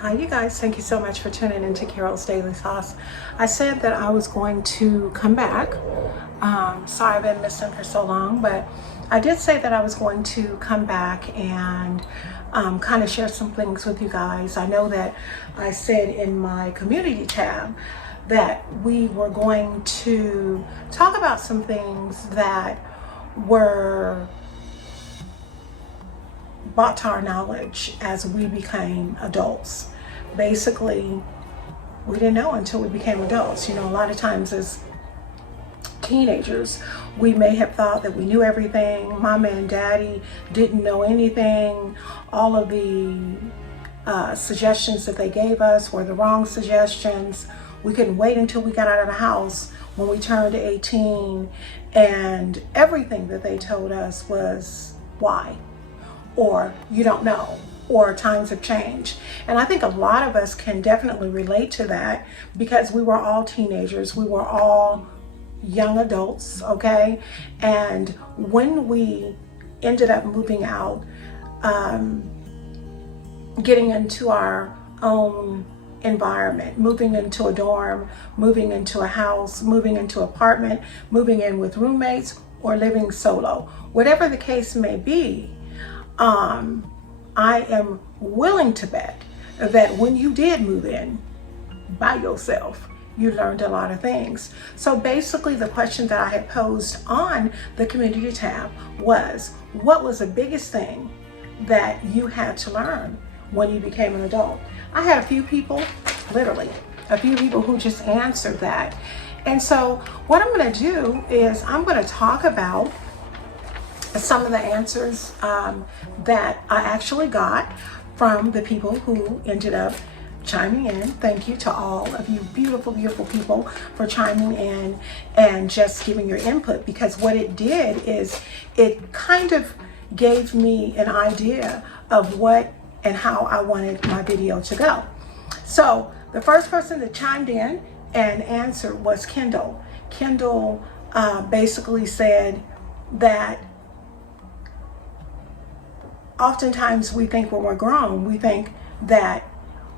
Hi you guys, thank you so much for tuning into Carol's Daily Sauce. I said that I was going to come back. Sorry I've been missing for so long, but I did say that I was going to come back and kind of share some things with you guys. I know that I said in my community tab that we were going to talk about some things that were brought to our knowledge as we became adults. Basically, we didn't know until we became adults. You know, a lot of times as teenagers, we may have thought that we knew everything. Mama and daddy didn't know anything. All of the suggestions that they gave us were the wrong suggestions. We couldn't wait until we got out of the house when we turned 18, and everything that they told us was why, or you don't know, or times have changed. And I think a lot of us can definitely relate to that because we were all teenagers, we were all young adults, okay? And when we ended up moving out, getting into our own environment, moving into a dorm, moving into a house, moving into an apartment, moving in with roommates, or living solo, whatever the case may be, I am willing to bet that when you did move in by yourself, you learned a lot of things. So basically the question that I had posed on the community tab was, what was the biggest thing that you had to learn when you became an adult? I had a few people, literally, a few people who just answered that. And so what I'm gonna do is I'm gonna talk about some of the answers that I actually got from the people who ended up chiming in. Thank you to all of you beautiful, beautiful people for chiming in and just giving your input, because what it did is it kind of gave me an idea of what and how I wanted my video to go. So the first person that chimed in and answered was Kendall. Kendall basically said that oftentimes we think when we're grown, we think that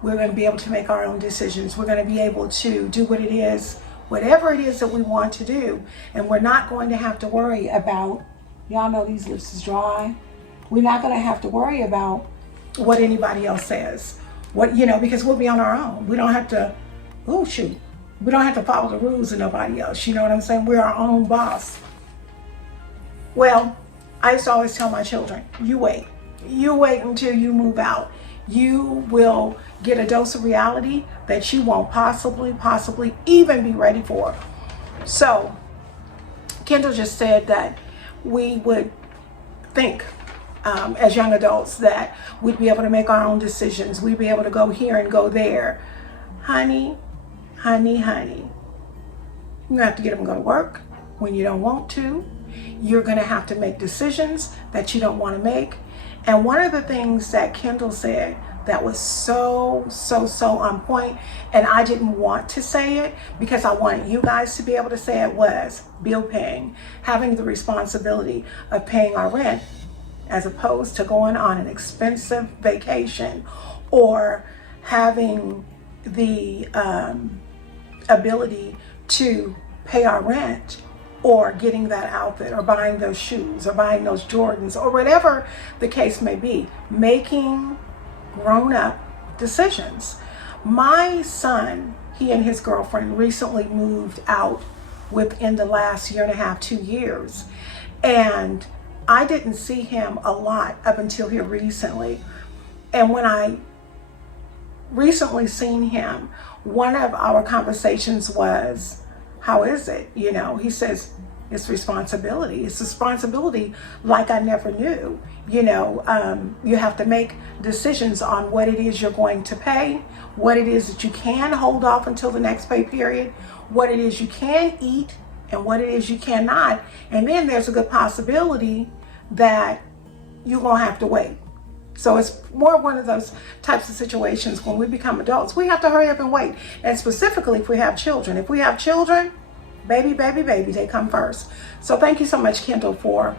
we're going to be able to make our own decisions. We're going to be able to do what it is, whatever it is that we want to do. And we're not going to have to worry about, y'all know these lips is dry. We're not going to have to worry about what anybody else says. What, you know, because we'll be on our own. We don't have to, oh shoot, we don't have to follow the rules of nobody else. You know what I'm saying? We're our own boss. Well, I used to always tell my children, you wait. You wait until you move out. You will get a dose of reality that you won't possibly even be ready for. So Kendall just said that we would think as young adults that we'd be able to make our own decisions. We'd be able to go here and go there. Honey, honey, honey. You have to get them to go to work when you don't want to. You're going to have to make decisions that you don't want to make. And one of the things that Kendall said that was so on point, and I didn't want to say it because I wanted you guys to be able to say it, was bill paying, having the responsibility of paying our rent as opposed to going on an expensive vacation, or having the ability to pay our rent, or getting that outfit, or buying those shoes, or buying those Jordans, or whatever the case may be, making grown-up decisions. My son, he and his girlfriend recently moved out within the last year and a half, 2 years. And I didn't see him a lot up until here recently. And when I recently seen him, one of our conversations was, how is it? You know, he says, it's responsibility. It's responsibility like I never knew. You know, you have to make decisions on what it is you're going to pay, what it is that you can hold off until the next pay period, what it is you can eat, and what it is you cannot. And then there's a good possibility that you're gonna have to wait. So it's more one of those types of situations when we become adults, we have to hurry up and wait. And specifically if we have children. If we have children, baby, they come first. So thank you so much, Kendall, for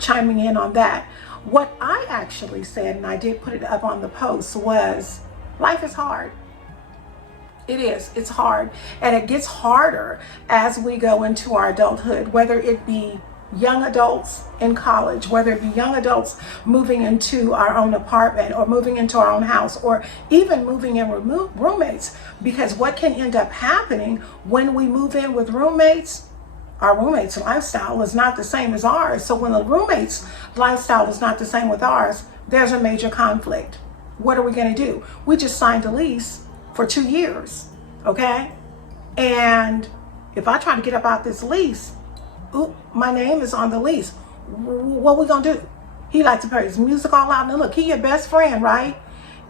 chiming in on that. What I actually said, and I did put it up on the post, was Life is hard. It is. It's hard. And it gets harder as we go into our adulthood, whether it be young adults in college, whether it be young adults moving into our own apartment or moving into our own house, or even moving in with roommates. Because what can end up happening when we move in with roommates, our roommate's lifestyle is not the same as ours. So when the roommate's lifestyle is not the same with ours, there's a major conflict. What are we going to do? We just signed a lease for 2 years, okay? And if I try to get up out this lease, ooh, my name is on the lease. What we gonna do? He likes to play his music all out. Now look, he your best friend, right?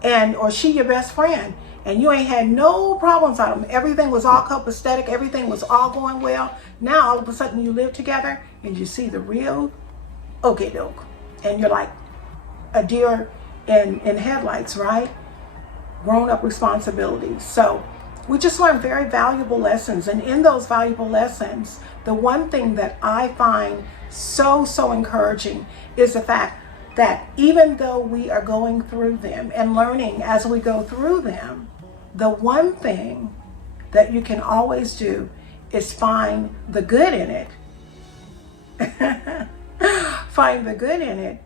Or she your best friend, and you ain't had no problems on him. Everything was all copacetic. Everything was all going well. Now all of a sudden you live together and you see the real okay doke, and you're like a deer in headlights, right? Grown-up responsibilities. So we just learned very valuable lessons, and in those valuable lessons, the one thing that I find so encouraging is the fact that even though we are going through them and learning as we go through them, the one thing that you can always do is find the good in it. Find the good in it,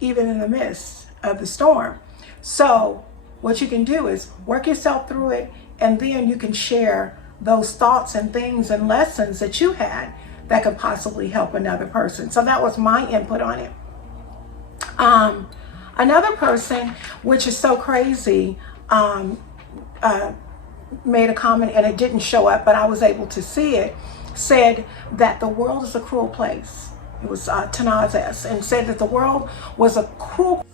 even in the midst of the storm. So what you can do is work yourself through it, and then you can share those thoughts and things and lessons that you had that could possibly help another person. So that was my input on it. Another person, which is so crazy, made a comment, and it didn't show up, but I was able to see it, said that the world is a cruel place. It was THANGS, and said that the world was a cruel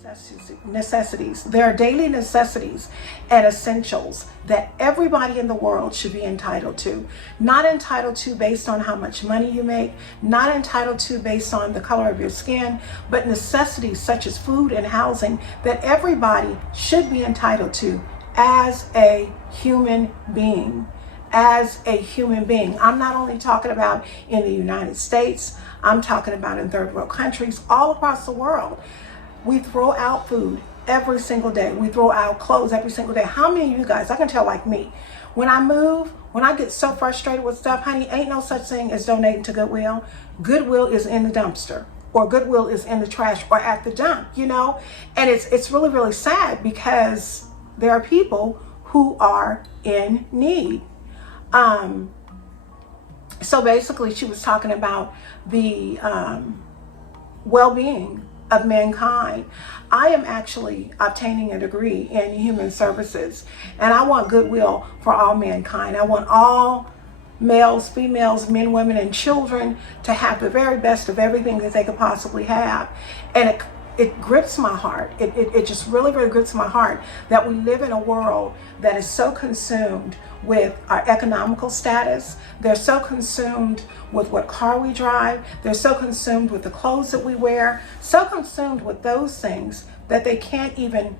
necessities. There are daily necessities and essentials that everybody in the world should be entitled to. Not entitled to based on how much money you make, not entitled to based on the color of your skin, but necessities such as food and housing that everybody should be entitled to as a human being. As a human being. I'm not only talking about in the United States, I'm talking about in third world countries all across the world. We throw out food every single day. We throw out clothes every single day. How many of you guys, I can tell like me, when I move, when I get so frustrated with stuff, honey, ain't no such thing as donating to Goodwill. Goodwill is in the dumpster, or Goodwill is in the trash, or at the dump, you know? And it's really sad, because there are people who are in need. So basically she was talking about the well-being of mankind. I am actually obtaining a degree in human services, and I want goodwill for all mankind. I want all males, females, men, women, and children to have the very best of everything that they could possibly have. And it grips my heart. It just really grips my heart that we live in a world that is so consumed with our economical status. They're so consumed with what car we drive. They're so consumed with the clothes that we wear, so consumed with those things that they can't even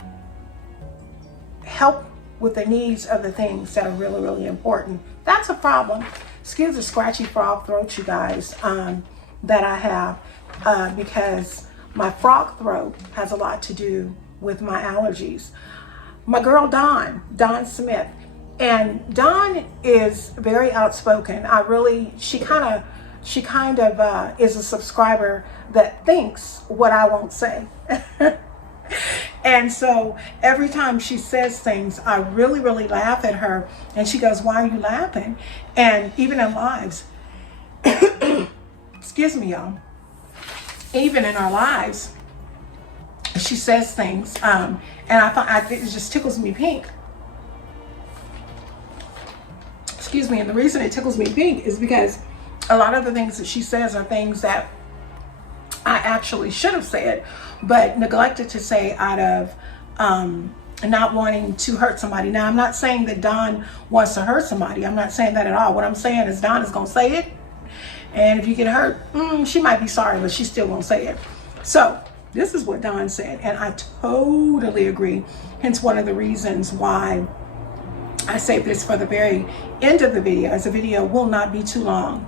help with the needs of the things that are really important. That's a problem. Excuse the scratchy frog throat, you guys, that I have, because my frog throat has a lot to do with my allergies. My girl Dawn Smith, and Dawn is very outspoken. She kind of is a subscriber that thinks what I won't say. And so every time she says things, I really laugh at her, and she goes, "Why are you laughing?" And even in lives, excuse me, y'all. Even in our lives, she says things, and I think it just tickles me pink. Excuse me, and the reason it tickles me pink is because a lot of the things that she says are things that I actually should have said, but neglected to say out of not wanting to hurt somebody. Now, I'm not saying that Dawn wants to hurt somebody. I'm not saying that at all. What I'm saying is Dawn is going to say it. And if you get hurt, she might be sorry, but she still won't say it. So this is what Dawn said, and I totally agree. Hence one of the reasons why I saved this for the very end of the video, as the video will not be too long.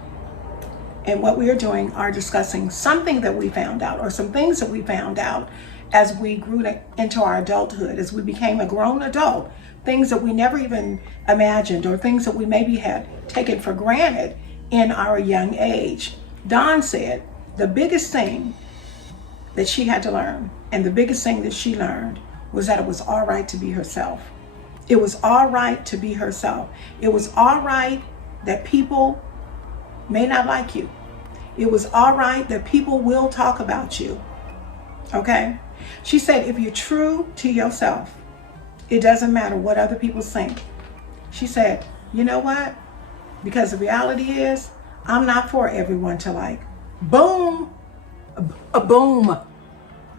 And what we are doing are discussing something that we found out, or some things that we found out as we grew into our adulthood, as we became a grown adult, things that we never even imagined or things that we maybe had taken for granted in our young age. Dawn said the biggest thing that she had to learn, and the biggest thing that she learned, was that it was all right to be herself. It was all right to be herself. It was all right that people may not like you. It was all right that people will talk about you. Okay? She said, if you're true to yourself, it doesn't matter what other people think. She said, you know what? Because the reality is, I'm not for everyone to like. Boom. A boom.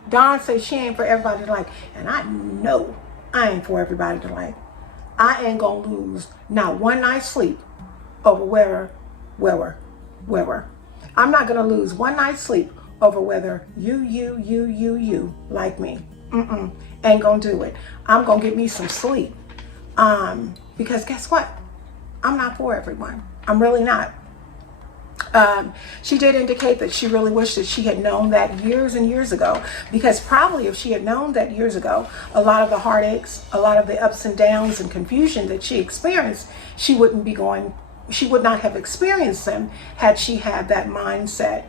Dawn says she ain't for everybody to like. And I know I ain't for everybody to like. I ain't gonna lose not one night's sleep over whether. I'm not gonna lose one night's sleep over whether you like me. Ain't gonna do it. I'm gonna get me some sleep. Because guess what? I'm not for everyone. I'm really not. She did indicate that she really wished that she had known that years and years ago, because probably if she had known that years ago, a lot of the heartaches, a lot of the ups and downs and confusion that she experienced, she would not have experienced them had she had that mindset,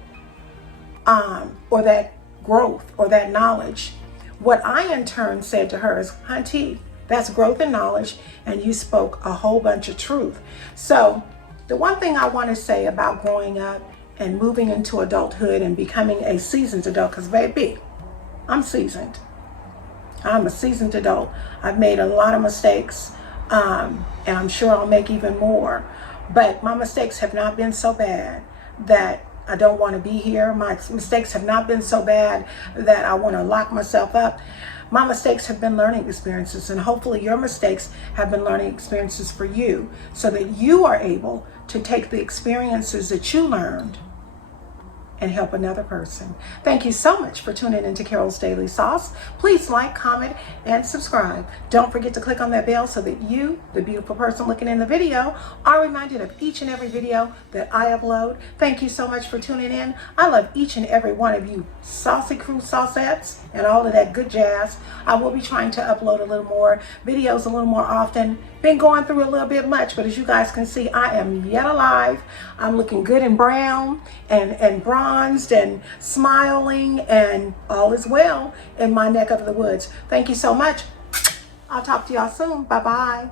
or that growth or that knowledge. What I in turn said to her is, Hunty, that's growth and knowledge, and you spoke a whole bunch of truth. So the one thing I want to say about growing up and moving into adulthood and becoming a seasoned adult, because baby, I'm seasoned. I'm a seasoned adult. I've made a lot of mistakes, and I'm sure I'll make even more. But my mistakes have not been so bad that I don't want to be here. My mistakes have not been so bad that I want to lock myself up. My mistakes have been learning experiences, and hopefully your mistakes have been learning experiences for you, so that you are able to take the experiences that you learned and help another person. Thank you so much for tuning into Carol's Daily Sauce. Please like, comment, and subscribe. Don't forget to click on that bell so that you, the beautiful person looking in the video, are reminded of each and every video that I upload. Thank you so much for tuning in. I love each and every one of you Saucy Crew Saucettes and all of that good jazz. I will be trying to upload a little more videos a little more often. Been going through a little bit much, but as you guys can see, I am yet alive. I'm looking good and brown and bronzed and smiling, and all is well in my neck of the woods. Thank you so much. I'll talk to y'all soon. Bye-bye.